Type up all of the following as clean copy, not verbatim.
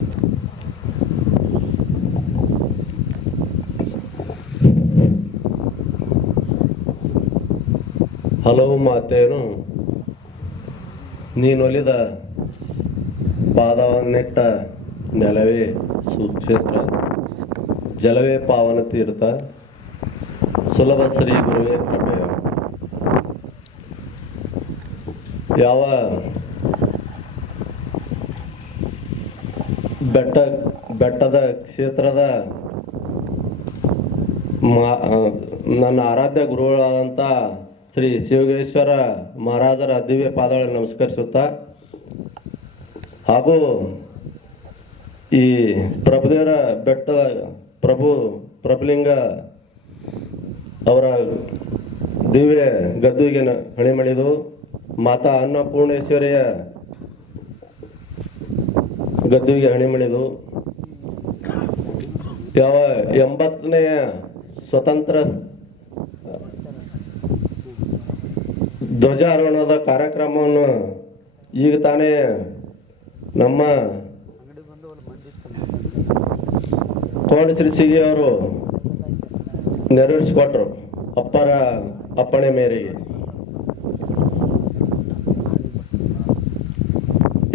ಹಲವು ಮಾತೇನು ನೀನೊಲಿದ ಪಾದವನ್ನಿಟ್ಟ ನೆಲವೇ ಸುಕ್ಷೇತ್ರ, ಜಲವೇ ಪಾವನ ತೀರ್ಥ, ಸುಲಭ ಶ್ರೀ ಗುರುವೇ ಕೃಪೆಯ. ಯಾವ ಬೆಟ್ಟದ ಕ್ಷೇತ್ರದ ನನ್ನ ಆರಾಧ್ಯ ಗುರುಗಳಾದಂಥ ಶ್ರೀ ಶಿವಗೇಶ್ವರ ಮಹಾರಾಜರ ದಿವ್ಯ ಪಾದಗಳನ್ನು ನಮಸ್ಕರಿಸುತ್ತಾ, ಹಾಗೂ ಈ ಪ್ರಭುದೇವರ ಬೆಟ್ಟದ ಪ್ರಭುಲಿಂಗ ಅವರ ದಿವ್ಯ ಗದ್ದುಗೆ ಹಣಿಮಣಿದು ಮಾತಾ ಅನ್ನಪೂರ್ಣೇಶ್ವರಿಯ ಗದ್ದುಗೆ ಹಣಿಮಣಿದು ಯಾವ 80ನೇ ಸ್ವತಂತ್ರ ಧ್ವಜಾರೋಹಣದ ಕಾರ್ಯಕ್ರಮವನ್ನು ಈಗ ತಾನೇ ನಮ್ಮ ಕೋಣ ಶ್ರೀ ಅವರು ನೆರವೇರಿಸಿಕೊಟ್ರು ಅಪ್ಪರ ಅಪ್ಪಣೆ ಮೇರೆಗೆ.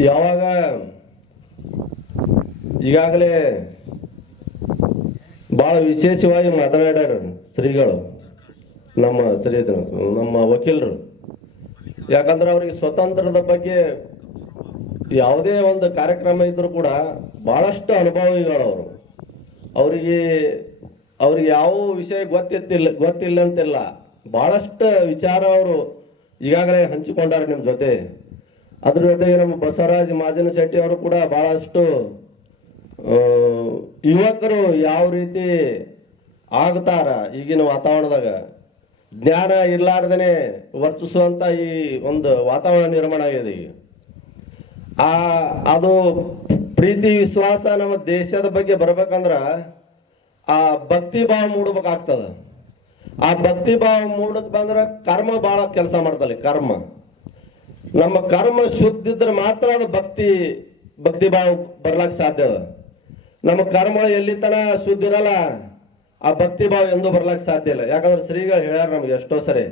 ಯಾವಾಗ ಈಗಾಗಲೇ ಬಹಳ ವಿಶೇಷವಾಗಿ ಮಾತನಾಡ್ಯಾರ ಶ್ರೀಗಳು, ನಮ್ಮ ವಕೀಲರು. ಯಾಕಂದ್ರೆ ಅವರಿಗೆ ಸ್ವತಂತ್ರದ ಬಗ್ಗೆ ಯಾವುದೇ ಒಂದು ಕಾರ್ಯಕ್ರಮ ಇದ್ರೂ ಕೂಡ ಬಹಳಷ್ಟು ಅನುಭವಿಗಳು ಅವರು. ಅವರಿಗೆ ಯಾವ ವಿಷಯ ಗೊತ್ತಿಲ್ಲ ಅಂತಿಲ್ಲ, ಬಹಳಷ್ಟು ವಿಚಾರ ಅವರು ಈಗಾಗಲೇ ಹಂಚಿಕೊಂಡಾರೆ ನಿಮ್ಮ ಜೊತೆ. ಅದ್ರ ಜೊತೆಗೆ ನಮ್ಮ ಬಸವರಾಜ್ ಮಾಜನ ಶೆಟ್ಟಿ ಅವರು ಕೂಡ ಬಹಳಷ್ಟು ಯುವಕರು ಯಾವ ರೀತಿ ಆಗ್ತಾರ ಈಗಿನ ವಾತಾವರಣದಾಗ, ಜ್ಞಾನ ಇರ್ಲಾರ್ದೇನೆ ವರ್ತಿಸುವಂತ ಈ ಒಂದು ವಾತಾವರಣ ನಿರ್ಮಾಣ ಆಗಿದೆ ಈಗ. ಅದು ಪ್ರೀತಿ ವಿಶ್ವಾಸ ನಮ್ಮ ದೇಶದ ಬಗ್ಗೆ ಬರ್ಬೇಕಂದ್ರ ಆ ಭಕ್ತಿ ಭಾವ ಮೂಡಬೇಕಾಗ್ತದ. ಆ ಭಕ್ತಿ ಭಾವ ಮೂಡಕ್ ಬಂದ್ರ ಕರ್ಮ ಬಹಳ ಕೆಲಸ ಮಾಡ್ತಲ್ಲ. ನಮ್ಮ ಕರ್ಮ ಶುದ್ಧ ಇದ್ರೆ ಮಾತ್ರ ಅದು ಭಕ್ತಿ ಭಾವ ಬರ್ಲಾಕ್ ಸಾಧ್ಯ ಅದ. ನಮ್ಮ ಕರ್ಮ ಎಲ್ಲಿ ತನ ಶುದ್ಧ ಇರಲ್ಲ, ಆ ಭಕ್ತಿ ಭಾವ ಎಂದೂ ಬರ್ಲಾಕ್ ಸಾಧ್ಯ ಇಲ್ಲ. ಯಾಕಂದ್ರೆ ಶ್ರೀಗಳು ಹೇಳ್ಯಾರ ನಮ್ಗೆ ಎಷ್ಟೋ ಸರಿ,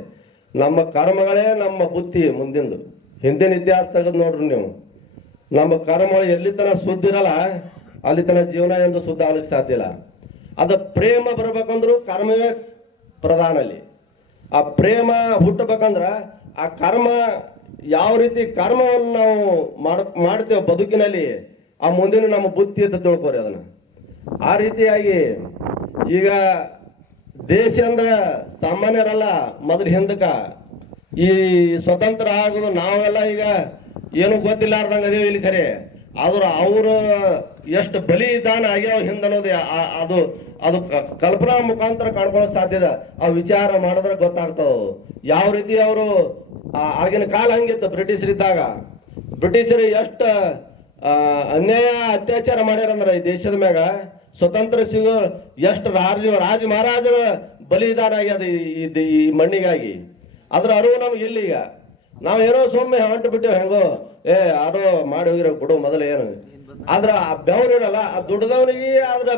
ನಮ್ಮ ಕರ್ಮಗಳೇ ನಮ್ಮ ಬುದ್ಧಿ ಮುಂದಿಂದು. ಹಿಂದಿನ ಇತಿಹಾಸ ತೆಗೆದು ನೋಡ್ರಿ ನೀವು, ನಮ್ಮ ಕರ್ಮಗಳು ಎಲ್ಲಿ ತನ ಶುದ್ಧ ಇರಲ್ಲ ಅಲ್ಲಿ ತನ ಜೀವನ ಎಂದು ಶುದ್ಧ ಆಗ್ಲಿಕ್ಕೆ ಸಾಧ್ಯ ಇಲ್ಲ. ಅದ ಪ್ರೇಮ ಬರ್ಬೇಕಂದ್ರು ಕರ್ಮವೇ ಪ್ರಧಾನ ಅಲ್ಲಿ. ಆ ಪ್ರೇಮ ಹುಟ್ಟಬೇಕಂದ್ರ ಆ ಕರ್ಮ ಯಾವ ರೀತಿ ಕರ್ಮವನ್ನು ನಾವು ಮಾಡ್ತೇವೆ ಬದುಕಿನಲ್ಲಿ, ಆ ಮುಂದಿನ ನಮ್ಮ ಬುದ್ಧಿ ಅಂತ ತಿಳ್ಕೋರಿ ಅದನ್ನ. ಆ ರೀತಿಯಾಗಿ ಈಗ ದೇಶ ಅಂದ್ರ ಸಾಮಾನ್ಯರಲ್ಲ. ಮೊದಲು ಹಿಂದಕ ಈ ಸ್ವತಂತ್ರ ಆಗೋದು ನಾವೆಲ್ಲ ಈಗ ಏನು ಗೊತ್ತಿಲ್ಲಾರ್ದಂಗ ಅದೇವು ಇಲ್ಲಿ ಖರೆ. ಆದ್ರ ಅವರು ಎಷ್ಟು ಬಲಿದಾನ ಆಗ್ಯಾವ ಹಿಂದನ್ನೋದು ಅದು ಕಲ್ಪನಾ ಮುಖಾಂತರ ಕಾಣ್ಕೊಳ್ಳೋಕೆ ಸಾಧ್ಯದ. ಆ ವಿಚಾರ ಮಾಡಿದ್ರೆ ಗೊತ್ತಾಗ್ತಾವ ಯಾವ ರೀತಿ ಅವರು. ಆಗಿನ ಕಾಲ ಹಂಗಿತ್ತು ಬ್ರಿಟಿಷರಿದ್ದಾಗ. ಬ್ರಿಟಿಷರು ಎಷ್ಟು ಅನ್ಯಾಯ ಅತ್ಯಾಚಾರ ಮಾಡ್ಯಾರಂದ್ರ ಈ ದೇಶದ ಮ್ಯಾಗ, ಸ್ವತಂತ್ರ ಸಿಗೋ ಎಷ್ಟು ರಾಜ ಮಹಾರಾಜರ ಬಲಿದಾನ ಆಗ್ಯದ ಈ ಮಣ್ಣಿಗಾಗಿ. ಅದ್ರ ಅರಿವು ನಮ್ಗೆ ಇಲ್ಲಿ. ಈಗ ನಾವೇನೋ ಸೊಮ್ಮೆ ಹೊಂಟು ಬಿಟ್ಟೇವ್, ಹೆಂಗೋ ಯಾರೋ ಮಾಡಿ ಹೋಗಿರೋ ಬಿಡು ಮೊದಲು ಏನು. ಆದ್ರ ಆ ಬೆವ್ರು ಇರಲ್ಲ. ಆ ದುಡ್ದವನಿಗೆ ಅದ್ರ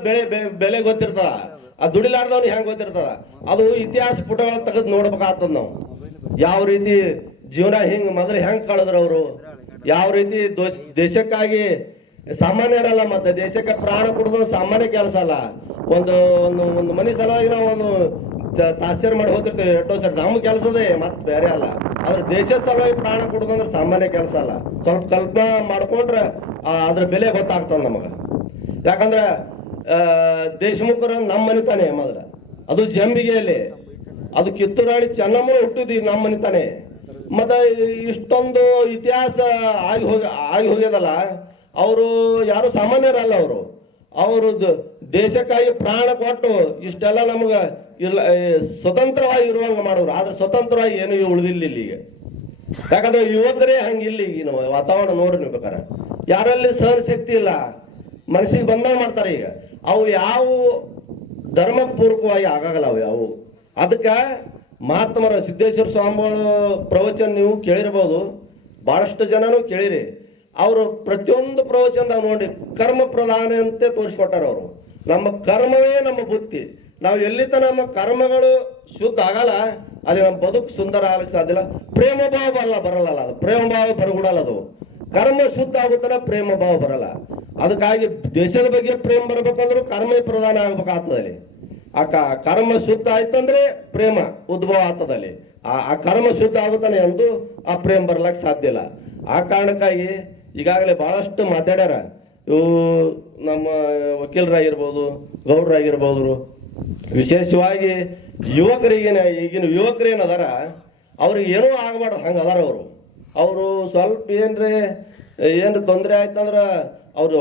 ಬೆಲೆ ಗೊತ್ತಿರ್ತದ, ಆ ದುಡಿಲಾರ್ದವ್ನಿಗೆ ಹೆಂಗ್ ಗೊತ್ತಿರ್ತದ. ಅದು ಇತಿಹಾಸ ಪುಟಗಳ ತೆಗೆದು ನೋಡ್ಬೇಕಾಗ್ತದ ನಾವು. ಯಾವ ರೀತಿ ಜೀವನ ಮೊದಲು ಹೆಂಗ್ ಕಳೆದ್ರು ಅವರು, ಯಾವ ರೀತಿ ದೇಶಕ್ಕಾಗಿ ಸಾಮಾನ್ಯರಲ್ಲ, ಮತ್ತೆ ದೇಶಕ್ಕೆ ಪ್ರಾಣ ಕೊಡೋದು ಸಾಮಾನ್ಯ ಕೆಲಸ ಅಲ್ಲ. ಒಂದು ಮನೆ ಸಲುವಾಗಿ ನಾವು ಒಂದು ತಾತ್ಸರ್ಯ ಮಾಡಿ ಹೋಗ್ತಿರ್ತೇವೆ ಎಷ್ಟೋ ಸರಿ, ನಮ್ಮ ಕೆಲಸದೇ ಮತ್ತೆ ಬೇರೆ ಅಲ್ಲ. ಆದ್ರೆ ದೇಶದ ಸಲುವಾಗಿ ಪ್ರಾಣ ಕೊಡೋದಂದ್ರೆ ಸಾಮಾನ್ಯ ಕೆಲಸ ಅಲ್ಲ. ಸ್ವಲ್ಪ ಕಲ್ಪನಾ ಮಾಡ್ಕೊಂಡ್ರೆ ಅದ್ರ ಬೆಲೆ ಗೊತ್ತಾಗ್ತದ ನಮಗ. ಯಾಕಂದ್ರೆ ದೇಶಮುಖರು ನಮ್ಮ ಮನಿತಾನೆ ಮೊದಲ, ಅದು ಜಂಬಿಗೆಯಲ್ಲಿ. ಅದು ಕಿತ್ತೂರಾಣಿ ಚೆನ್ನಮ್ಮ ಹುಟ್ಟಿದ್ವಿ ನಮ್ಮ ಮನಿತಾನೆ. ಮತ್ತೆ ಇಷ್ಟೊಂದು ಇತಿಹಾಸ ಆಗಿ ಹೋಗ್ಯದಲ್ಲ. ಅವರು ಯಾರು ಸಾಮಾನ್ಯರಲ್ಲ. ಅವರು ದೇಶಕ್ಕಾಗಿ ಪ್ರಾಣ ಕೊಟ್ಟು ಇಷ್ಟೆಲ್ಲ ನಮ್ಗ ಸ್ವತಂತ್ರವಾಗಿ ಇರುವಂಗ ಮಾಡೋರು. ಆದ್ರೆ ಸ್ವತಂತ್ರವಾಗಿ ಏನು ಉಳಿದಿಲ್ಲ ಇಲ್ಲಿ ಈಗ. ಯಾಕಂದ್ರೆ ಯುವಕರೇ ಹಂಗಿಲ್ಲ ಈಗಿನ ವಾತಾವರಣ ನೋಡ್ರಿ ನೀವು ಬೇಕಾರೆ. ಯಾರಲ್ಲಿ ಸಹನ ಶಕ್ತಿ ಇಲ್ಲ, ಮನಸ್ಸಿಗೆ ಬಂದಾಗ ಮಾಡ್ತಾರೆ ಈಗ. ಅವು ಯಾವ ಧರ್ಮಪೂರ್ವಕವಾಗಿ ಆಗಾಗಲ್ಲ ಅವು ಯಾವ. ಅದಕ್ಕ ಮಹಾತ್ಮರ ಸಿದ್ದೇಶ್ವರ ಸ್ವಾಮಿಗಳು ಪ್ರವಚನ ನೀವು ಕೇಳಿರ್ಬೋದು, ಬಹಳಷ್ಟು ಜನನು ಕೇಳಿರಿ. ಅವರು ಪ್ರತಿಯೊಂದು ಪ್ರವಚನದಾಗ ನೋಡಿ ಕರ್ಮ ಪ್ರಧಾನ ಅಂತ ತೋರಿಸ್ಕೊಟ್ಟಾರ ಅವರು. ನಮ್ಮ ಕರ್ಮವೇ ನಮ್ಮ ಬುತ್ತಿ. ನಾವು ಎಲ್ಲಿ ತನ ನಮ್ಮ ಕರ್ಮಗಳು ಶುದ್ಧ ಆಗಲ್ಲ ಅಲ್ಲಿ ನಮ್ಮ ಬದುಕು ಸುಂದರ ಆಗಲಿಕ್ಕೆ ಸಾಧ್ಯ ಇಲ್ಲ. ಪ್ರೇಮ ಭಾವ ಬರಲ್ಲ ಅದು, ಪ್ರೇಮ ಭಾವ ಬರಗೂಡಲ್ಲ ಅದು. ಕರ್ಮ ಶುದ್ಧ ಆಗುತ್ತಲ್ಲ ಪ್ರೇಮ ಭಾವ ಬರಲ್ಲ. ಅದಕ್ಕಾಗಿ ದೇಶದ ಬಗ್ಗೆ ಪ್ರೇಮ ಬರ್ಬೇಕಂದ್ರೂ ಕರ್ಮ ಪ್ರಧಾನ ಆಗ್ಬೇಕಾಗ್ತದಲ್ಲಿ. ಕರ್ಮ ಶುದ್ಧ ಆಯ್ತಂದ್ರೆ ಪ್ರೇಮ ಉದ್ಭವ ಆಗ್ತದಲ್ಲಿ. ಆ ಕರ್ಮ ಶುದ್ಧ ಆಗುತ್ತಾನೆ ಎಂದು ಆ ಪ್ರೇಮ ಬರ್ಲಕ್ಕೆ ಸಾಧ್ಯ ಇಲ್ಲ. ಆ ಕಾರಣಕ್ಕಾಗಿ ಈಗಾಗಲೇ ಬಹಳಷ್ಟು ಮಾತಾಡ್ಯಾರ. ಇವು ನಮ್ಮ ವಕೀಲರಾಗಿರ್ಬೋದು, ಗೌಡ್ರಾಗಿರ್ಬೋದು, ವಿಶೇಷವಾಗಿ ಯುವಕರಿಗೇನ ಈಗಿನ ಯುವಕರೇನದಾರ ಅವ್ರಿಗೆ ಏನೂ ಆಗಬಾರ್ದು ಹಂಗೆ ಅದಾರ ಅವರು ಸ್ವಲ್ಪ ಏನ್ರ ತೊಂದರೆ ಆಯ್ತಂದ್ರ ಅವರು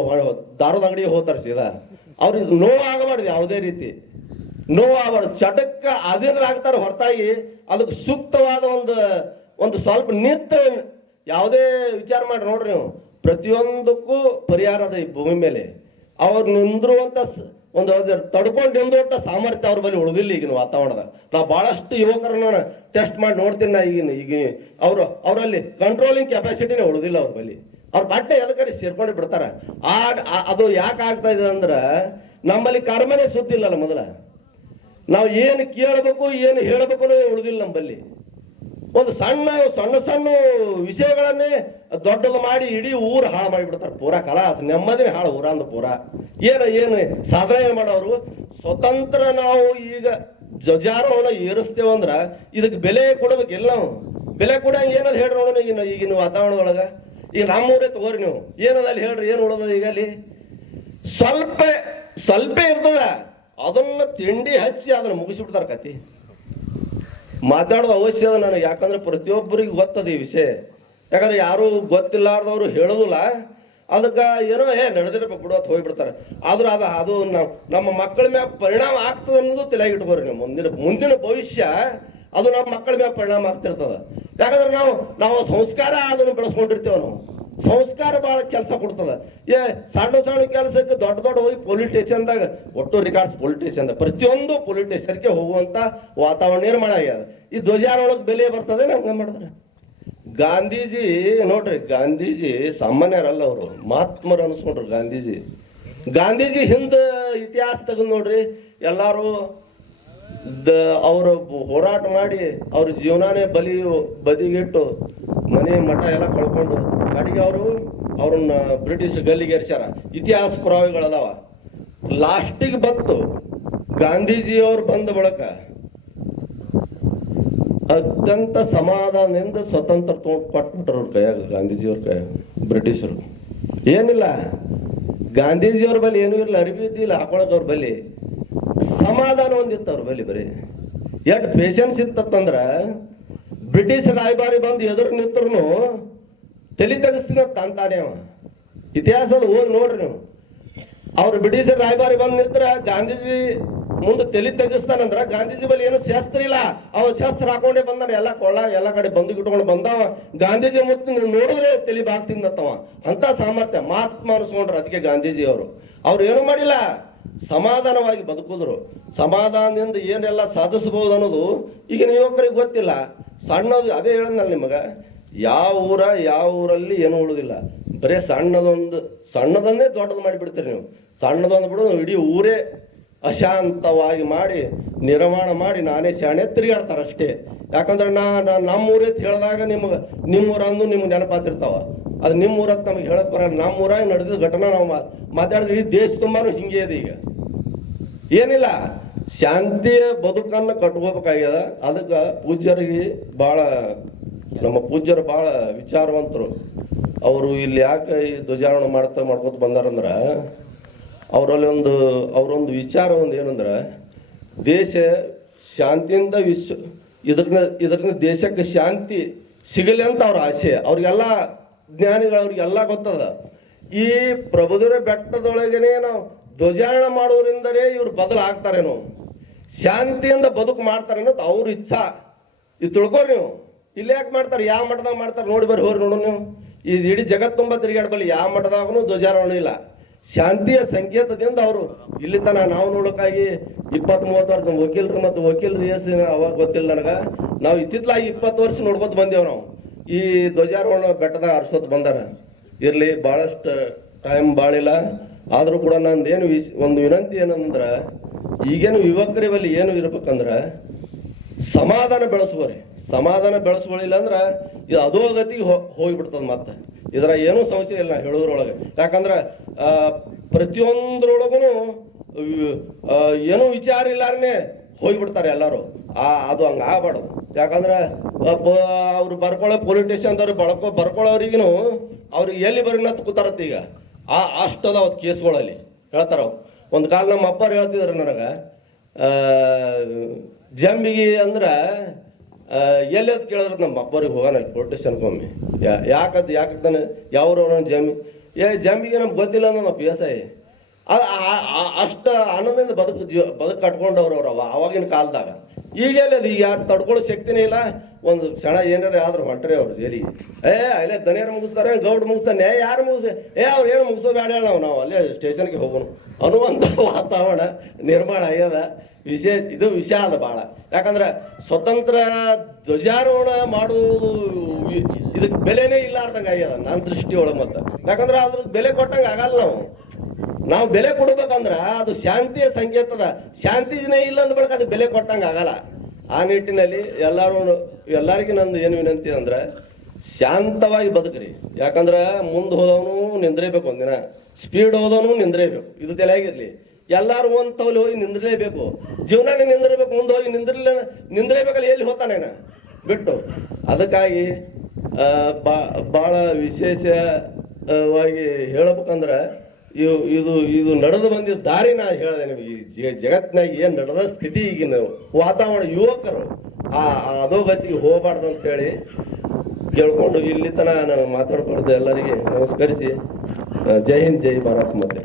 ದಾರದ ಅಂಗಡಿಗೆ ಹೋಗ್ತಾರೆ ಸೀದಾ. ಅವ್ರಿಗೆ ನೋವು ಆಗಬಾರ್ದು, ಯಾವುದೇ ರೀತಿ ನೋವು ಆಗಬಾರ್ದು. ಚಟಕ್ಕ ಅಧೀನರಾಗ್ತಾರೆ ಹೊರತಾಗಿ ಅದಕ್ಕೆ ಸೂಕ್ತವಾದ ಒಂದು ಸ್ವಲ್ಪ ನಿಂತ ಯಾವುದೇ ವಿಚಾರ ಮಾಡಿ ನೋಡ್ರಿ ನೀವು, ಪ್ರತಿಯೊಂದಕ್ಕೂ ಪರಿಹಾರ ಅದ ಈ ಭೂಮಿ ಮೇಲೆ. ಅವ್ರು ನಿಂದ್ರುವಂತ ಒಂದು ತಡ್ಕೊಂಡು ನಿಂದುವಂತ ಸಾಮರ್ಥ್ಯ ಅವ್ರ ಬಳಿ ಉಳಿದಿಲ್ಲ ಈಗಿನ ವಾತಾವರಣದಾಗ. ನಾವು ಬಹಳಷ್ಟು ಯುವಕರನ್ನ ಟೆಸ್ಟ್ ಮಾಡಿ ನೋಡ್ತೀನಿ ನಾ ಈಗ ಅವರಲ್ಲಿ ಕಂಟ್ರೋಲಿಂಗ್ ಕೆಪಾಸಿಟಿನೇ ಉಳಿದಿಲ್ಲ ಅವ್ರ ಬಳಿ. ಅವ್ರ ಬಟ್ಟೆ ಎದಕರಿ ಸೇರ್ಕೊಂಡು ಬಿಡ್ತಾರ. ಅದು ಯಾಕೆ ಆಗ್ತಾ ಇದೆ ಅಂದ್ರ ನಮ್ಮಲ್ಲಿ ಕರ್ಮನೇ ಸುದ್ದಿಲ್ಲಲ್ಲ. ಮೊದಲ ನಾವು ಏನು ಕೇಳಬೇಕು ಏನು ಹೇಳಬೇಕು ಉಳಿದಿಲ್ಲ ನಮ್ಮಲ್ಲಿ. ಒಂದು ಸಣ್ಣ ಸಣ್ಣ ಸಣ್ಣ ವಿಷಯಗಳನ್ನೇ ದೊಡ್ಡದು ಮಾಡಿ ಇಡೀ ಊರು ಹಾಳು ಮಾಡಿಬಿಡ್ತಾರೆ. ಪೂರಾ ಕಲಾಸ ನೆಮ್ಮದಿನೇ ಹಾಳು ಊರಂದು ಪೂರಾ. ಏನು ಸಾಧನೆ ಮಾಡೋರು ಸ್ವತಂತ್ರ ನಾವು ಈಗ ಧ್ವಜಾರೋಹಣ ಏರಿಸ್ತೇವಂದ್ರ ಇದಕ್ಕೆ ಬೆಲೆ ಕೊಡಬೇಕಿಲ್ಲ. ನಾವು ಬೆಲೆ ಕೊಡಂಗೆ ಏನದು ಹೇಳ್ರಿ ನೋಡೋಣ ಈಗಿನ ವಾತಾವರಣದೊಳಗ. ಈಗ ನಮ್ಮೂರೇ ತಗೋರಿ ನೀವು, ಏನದ ಅಲ್ಲಿ ಹೇಳ್ರಿ, ಏನು ಉಳೋದ ಈಗ ಅಲ್ಲಿ ಸ್ವಲ್ಪ ಇರ್ತದ. ಅದನ್ನ ತಿಂಡಿ ಹಚ್ಚಿ ಅದನ್ನ ಮುಗಿಸಿಬಿಡ್ತಾರ ಕತಿ. ಮಾತಾಡೋದು ಅವಶ್ಯ ಅದ ನನಗೆ, ಯಾಕಂದ್ರೆ ಪ್ರತಿಯೊಬ್ಬರಿಗೆ ಗೊತ್ತದ ಈ ವಿಷಯ. ಯಾಕಂದ್ರೆ ಯಾರು ಗೊತ್ತಿಲ್ಲಾರ್ದವ್ರು ಹೇಳೋದಿಲ್ಲ. ಅದಕ್ಕೆ ಏನೋ ನಡೆದಿರ್ಬೇಕು ಬಿಡೋತ್ ಹೋಗ್ಬಿಡ್ತಾರೆ. ಆದ್ರೆ ಅದು ನಮ್ಮ ಮಕ್ಕಳ ಮ್ಯಾಗ ಪರಿಣಾಮ ಆಗ್ತದೆ ಅನ್ನೋದು ತಲೆಯಾಗಿ ಇಟ್ಕೋರಿ ನೀವು. ಮುಂದಿನ ಭವಿಷ್ಯ ಅದು ನಮ್ಮ ಮಕ್ಕಳ ಮ್ಯಾಗ ಪರಿಣಾಮ ಆಗ್ತಿರ್ತದ. ಯಾಕಂದ್ರೆ ನಾವು ಸಂಸ್ಕಾರ ಅದನ್ನು ಬೆಳೆಸ್ಕೊಂಡಿರ್ತೇವೆ. ನಾವು ಸಂಸ್ಕಾರ ಬಹಳ ಕೆಲಸ ಕೊಡ್ತದ. ಸಣ್ಣ ಸಣ್ಣ ಕೆಲಸಕ್ಕೆ ದೊಡ್ಡ ಹೋಗಿ ಪೊಲೀಸ್ ಸ್ಟೇಷನ್ದಾಗ ಒಟ್ಟು ರಿಕಾರ್ಡ್ಸ್ ಪೊಲೀಸ್ ಸ್ಟೇಷನ್ ಪ್ರತಿಯೊಂದು ಪೊಲೀಸ್ ಸ್ಟೇಷನ್ಗೆ ಹೋಗುವಂತ ವಾತಾವರಣ ನಿರ್ಮಾಣ ಆಗ್ಯದ. ಈ ಧ್ವಜಾರೋಹಣಕ್ಕೆ ಬೆಲೆ ಬರ್ತದೆ ಹಂಗ ಮಾಡಿದ್ರೆ. ಗಾಂಧೀಜಿ ನೋಡ್ರಿ, ಗಾಂಧೀಜಿ ಸಾಮಾನ್ಯರಲ್ಲ, ಅವರು ಮಹಾತ್ಮರು ಅನ್ಸ್ಕೊಂಡ್ರು ಗಾಂಧೀಜಿ ಹಿಂದ ಇತಿಹಾಸ ತೆಗೆದು ನೋಡ್ರಿ. ಎಲ್ಲಾರು ಅವರು ಹೋರಾಟ ಮಾಡಿ ಅವ್ರ ಜೀವನಾನೇ ಬದಿಗಿಟ್ಟು ಮನೆ ಮಠ ಎಲ್ಲ ಕಳ್ಕೊಂಡು ಕಡೆಗೆ ಅವ್ರನ್ನ ಬ್ರಿಟಿಷ್ ಗಲ್ಲಿಗೇರ್ಸ್ಯಾರ. ಇತಿಹಾಸ ಪುರಾವೆಗಳದಾವ. ಲಾಸ್ಟಿಗೆ ಬಂತು ಗಾಂಧೀಜಿಯವ್ರು ಬಂದ ಬಳಿಕ ಅತ್ಯಂತ ಸಮಾಧಾನದಿಂದ ಸ್ವತಂತ್ರ ಕೊಟ್ಬಿಟ್ರ ಅವ್ರ ಕೈಯಾಗ, ಗಾಂಧೀಜಿಯವ್ರ ಕೈಯಾಗ ಬ್ರಿಟಿಷರು. ಏನಿಲ್ಲ ಗಾಂಧೀಜಿಯವ್ರ ಬಳಿ ಏನೂ ಇರಲಿಲ್ಲ, ಅರಿವಿ ಇದ್ದಿಲ್ಲ ಹಾಕೊಳಕ್. ಅವ್ರ ಬಳಿ ಸಮಾಧಾನ ಒಂದಿತ್ತು. ಅವ್ರ ಬಳಿ ಬರೀ ಎಷ್ಟು ಪೇಷನ್ಸ್ ಇತ್ತಂದ್ರ ಬ್ರಿಟಿಷ್ ರಾಯಭಾರಿ ಬಂದು ಎದುರು ನಿಂತರು ತಲೆ ತೆಗಿಸ್ತೀನ ಅಂತಾನೆ ಅವ. ಇತಿಹಾಸದ ಹೋಗಿ ನೋಡ್ರಿ ನೀವು. ಅವ್ರು ಬ್ರಿಟಿಷ್ ರಾಯಭಾರಿ ಬಂದು ನಿಂತ್ರ ಗಾಂಧೀಜಿ ಮುಂದೆ ತಲೆ ತೆಗಿಸ್ತಾನಂದ್ರ ಗಾಂಧೀಜಿ ಬಳಿ ಏನು ಶಸ್ತ್ರ ಇಲ್ಲ. ಅವ ಶಸ್ತ್ರ ಹಾಕೊಂಡೇ ಬಂದಾನ. ಎಲ್ಲ ಕಡೆ ಬಂದು ಇಟ್ಕೊಂಡು ಬಂದವ. ಗಾಂಧೀಜಿ ಮುತ್ತು ನೋಡಿದ್ರೆ ತಲೆ ಬಾಗ್ತಿಂದತ್ತವ. ಅಂತ ಸಾಮರ್ಥ್ಯ ಮಹಾತ್ಮ ಅನಿಸ್ಕೊಂಡ್ರು. ಅದಕ್ಕೆ ಗಾಂಧೀಜಿ ಅವ್ರು ಏನು ಮಾಡಿಲ್ಲ, ಸಮಾಧಾನವಾಗಿ ಬದುಕಿದ್ರು. ಸಮಾಧಾನದಿಂದ ಏನೆಲ್ಲ ಸಾಧಿಸಬಹುದು ಅನ್ನೋದು ಈಗಿನ ಯುವಕರಿಗೆ ಗೊತ್ತಿಲ್ಲ. ಸಣ್ಣದು ಅದೇ ಹೇಳದ್ನಲ್ಲ ನಿಮಗ, ಯಾವ ಊರಲ್ಲಿ ಏನು ಉಳುದಿಲ್ಲ. ಬರೇ ಸಣ್ಣದನ್ನೇ ದೊಡ್ಡದು ಮಾಡಿಬಿಡ್ತೀರಿ ನೀವು. ಸಣ್ಣದೊಂದು ಬಿಡು ಇಡೀ ಊರೇ ಅಶಾಂತವಾಗಿ ಮಾಡಿ ನಿರ್ಮಾಣ ಮಾಡಿ ನಾನೇ ಶಾಣೆ ತಿರುಗಾಡ್ತಾರ ಅಷ್ಟೇ. ಯಾಕಂದ್ರೆ ನಮ್ಮೂರೇ ಹೇಳಿದಾಗ ನಿಮ್ಮೂರಂದು ನಿಮ್ಗೆ ನೆನಪಾತಿರ್ತಾವ. ಅದು ನಿಮ್ಮೂರಕ್ಕೆ ನಮ್ಗೆ ಹೇಳಕ್ ಬರಲ್ಲ. ನಮ್ಮೂರಾಗ ನಡೆದಿದ್ದ ಘಟನೆ ನಾವು ಮಾತಾಡಿದ್ವಿ. ಈ ದೇಶ ತುಂಬಾನು ಹಿಂಗೆ ಇದೆ. ಈಗ ಏನಿಲ್ಲ, ಶಾಂತಿಯ ಬದುಕನ್ನು ಕಟ್ಕೋಬೇಕಾಗ್ಯದ. ಅದಕ್ಕೆ ನಮ್ಮ ಪೂಜ್ಯರು ಬಹಳ ವಿಚಾರವಂತರು. ಅವರು ಇಲ್ಲಿ ಯಾಕೆ ಈ ಧ್ವಜಾರೋಹಣ ಮಾಡ್ಕೋತ ಬಂದಾರಂದ್ರ ಅವರೊಂದು ವಿಚಾರ ಏನಂದ್ರ ದೇಶ ಶಾಂತಿಯಿಂದ ಇದರಿಂದ ದೇಶಕ್ಕೆ ಶಾಂತಿ ಸಿಗಲಿ ಅಂತ ಅವ್ರ ಆಸೆ. ಅವ್ರಿಗೆಲ್ಲ ಜ್ಞಾನಿಗಳವ್ರಿಗೆಲ್ಲ ಗೊತ್ತದ. ಈ ಪ್ರಭುದೇವರ ಬೆಟ್ಟದೊಳಗೇನೆ ನಾವು ಧ್ವಜಾರೋಹಣ ಮಾಡೋದ್ರಿಂದಲೇ ಇವ್ರು ಬದಲಾಗ್ತಾರೇನೋ, ಶಾಂತಿಯಿಂದ ಬದುಕು ಮಾಡ್ತಾರೆ ಅನ್ನೋದು ಅವ್ರ ಇಚ್ಛಾ. ಇದು ತಿಳ್ಕೊರಿ ನೀವು. ಇಲ್ಲಿ ಯಾಕೆ ಮಾಡ್ತಾರೆ, ಯಾವ ಮಠದಾಗ ಮಾಡ್ತಾರೆ ನೋಡಿ ಬರ್ರಿ, ಹೋರಿ ನೋಡು ನೀವು. ಈ ಇಡೀ ಜಗತ್ ತುಂಬ ತಿರುಗಾಡ್ಬಲ್ಲಿ ಯಾವ ಮಠದಾಗೂ ಧ್ವಜಾರೋಹಣ ಇಲ್ಲ. ಶಾಂತಿಯ ಸಂಕೇತದಿಂದ ಅವರು ಇಲ್ಲಿ ತನ ನಾವು ನೋಡೋಕ್ಕಾಗಿ 20-30 ವರ್ಷ ವಕೀಲರು ಅವಾಗ ಗೊತ್ತಿಲ್ಲ ನನಗ. ನಾವು ಇತ್ತಿತ್ತಲಾಗಿ 20 ವರ್ಷ ನೋಡ್ಕೊತ ಬಂದೇವ್ ನಾವು. ಈ ಧ್ವಜಾರೋಹಣ ಬೆಟ್ಟದಾಗ ಹರ್ಸೋತ್ ಬಂದಾರ. ಇರ್ಲಿ, ಬಹಳಷ್ಟು ಟೈಮ್ ಬಾಳಿಲ್ಲ. ಆದ್ರೂ ಕೂಡ ನಂದೇನು ಒಂದು ವಿನಂತಿ ಏನಂದ್ರ, ಈಗೇನು ಯುವಕರ ಬಳಿ ಏನು ಇರ್ಬೇಕಂದ್ರ ಸಮಾಧಾನ ಬೆಳೆಸ್ಬೋರಿ. ಸಮಾಧಾನ ಬೆಳೆಸ್ಕೊಳ್ಳಿಲ್ಲ ಅಂದ್ರ ಇದು ಅಧೋಗತಿಗೆ ಹೋಗ್ಬಿಡ್ತದ. ಮತ್ತೆ ಇದರ ಏನೂ ಸಮಸ್ಯೆ ಇಲ್ಲ ಹೇಳೋದ್ರೊಳಗೆ. ಯಾಕಂದ್ರ ಪ್ರತಿಯೊಂದ್ರೊಳಗೂ ಏನೂ ವಿಚಾರ ಇಲ್ಲಾರನೆ ಹೋಗ್ಬಿಡ್ತಾರೆ ಎಲ್ಲರೂ. ಅದು ಹಂಗ ಆಗಬಾರ್ದು. ಯಾಕಂದ್ರ ಅವ್ರು ಬರ್ಕೊಳ್ಳೋ ಪೊಲಿಟಿಷಿಯನ್ದವ್ರು ಬರ್ಕೊಳ್ಳೋರಿಗೂ ಅವ್ರಿಗೆ ಎಲ್ಲಿ ಬರೀನತ್ ಕೂತಾರತ್ತ. ಈಗ ಅಷ್ಟದ ಅವತ್ತು ಕೇಸ್ಗಳಲ್ಲಿ ಹೇಳ್ತಾರ. ಒಂದು ಕಾಲ ನಮ್ಮ ಅಪ್ಪರು ಹೇಳ್ತಿದ್ರು ನನಗೆ, ಜಂಬಿಗೆ ಅಂದ್ರ ಎಲ್ಲಿ ಅಂತ ಕೇಳಿದ್ರೆ ನಮ್ಮ ಅಪ್ಪರಿಗೆ ಹೋಗೋಣ ಪೊಲಿಟಿಷಿಯನ್ಗೊಮ್ಮೆ. ಯಾಕಂತಾನೆ ಯಾವ್ರವ್ರ ಜಂಬಿಗೆ ನಮ್ಗೆ ಗೊತ್ತಿಲ್ಲ ಅನ್ನೋ ನಾವು PSI. ಅಷ್ಟ ಆನಂದದಿಂದ ಬದುಕು ಕಟ್ಕೊಂಡವ್ರು ಅವ್ರು ಅವಾಗಿನ ಕಾಲದಾಗ. ಈಗೆಲ್ಲ ಅದು ಯಾರು ತಡ್ಕೊಳ್ಳೋ ಶಕ್ತಿನೇ ಇಲ್ಲ. ಒಂದು ಕ್ಷಣ ಏನಾರ ಆದ್ರೂ ಹೊಂಟ್ರೆ ಅವ್ರು ಜೇಲಿ ಅಲ್ಲೇ ದನಿಯರು ಮುಗಿಸ್ತಾರೆ, ಗೌಡ್ ಮುಗಿಸ್ತಾನೆ, ಯಾರು ಅವ್ರು ಏನು ಮುಗಿಸೋ ಬೇಡ, ನಾವು ಅಲ್ಲೇ ಸ್ಟೇಷನ್ಗೆ ಹೋಗೋಣ ಅನ್ನುವಂಥ ವಾತಾವರಣ ನಿರ್ಮಾಣ ಆಗ್ಯದ. ಇದು ವಿಷಯ ಅದ ಭಾಳ. ಯಾಕಂದ್ರೆ ಸ್ವತಂತ್ರ ಧ್ವಜಾರೋಹಣ ಮಾಡುವುದು ಇದಕ್ಕೆ ಬೆಲೆನೇ ಇಲ್ಲಾರ್ದಂಗೆ ಆಗ್ಯದ ನನ್ನ ದೃಷ್ಟಿಯೊಳಗೆ. ಮತ್ತೆ ಯಾಕಂದ್ರೆ ಅದ್ರ ಬೆಲೆ ಕೊಟ್ಟಂಗೆ ಆಗಲ್ಲ. ನಾವು ಬೆಲೆ ಕೊಡ್ಬೇಕಂದ್ರ ಅದು ಶಾಂತಿಯ ಸಂಕೇತದ. ಶಾಂತಿನೇ ಇಲ್ಲ ಅಂದ ಬಳಿಕ ಅದು ಬೆಲೆ ಕೊಟ್ಟಂಗೆ ಆಗಲ್ಲ. ಆ ನಿಟ್ಟಿನಲ್ಲಿ ಎಲ್ಲರಿಗೂ ನಂದು ಏನು ವಿನಂತಿ ಅಂದ್ರೆ, ಶಾಂತವಾಗಿ ಬದುಕ್ರಿ. ಯಾಕಂದ್ರೆ ಮುಂದೆ ಹೋದವನು ನಿಂದ್ರೇಬೇಕು, ಒಂದಿನ ಸ್ಪೀಡ್ ಹೋದವನು ನಿಂದ್ರೇಬೇಕು. ಇದು ತಲೆಯಾಗಿರ್ಲಿ. ಎಲ್ಲಾರು ಒಂದ್ ತವಲಿ ಹೋಗಿ ನಿಂದ್ರಲೇಬೇಕು. ಜೀವನಾಗ ನಿಂದಿರ್ಬೇಕು. ಮುಂದೆ ಹೋಗಿ ನಿಂದ್ರಲೇಬೇಕಲ್ಲ, ಎಲ್ಲಿ ಹೋಗ್ತಾನೇನ ಬಿಟ್ಟು. ಅದಕ್ಕಾಗಿ ಬಹಳ ವಿಶೇಷವಾಗಿ ಹೇಳಬೇಕಂದ್ರೆ, ಇದು ನಡೆದು ಬಂದಿದ್ದ ದಾರಿ ನಾ ಹೇಳಿದೆ ನಿಮಗೆ. ಜಗತ್ತಿನಾಗ ಏನ್ ನಡೆದ ಸ್ಥಿತಿ ಈಗಿನ ವಾತಾವರಣ, ಯುವಕರು ಅಧೋಗತಿಗೆ ಹೋಗಬಾರ್ದು ಅಂತ ಹೇಳಿ ಕೇಳ್ಕೊಂಡು ಇಲ್ಲಿ ತನ ನಾನು ಮಾತಾಡ್ಕೊಳ್ದೆ ಎಲ್ಲರಿಗೆ ನಮಸ್ಕರಿಸಿ ಜೈ ಹಿಂದ್, ಜೈ ಭಾರತ್. ಮತ್ತೆ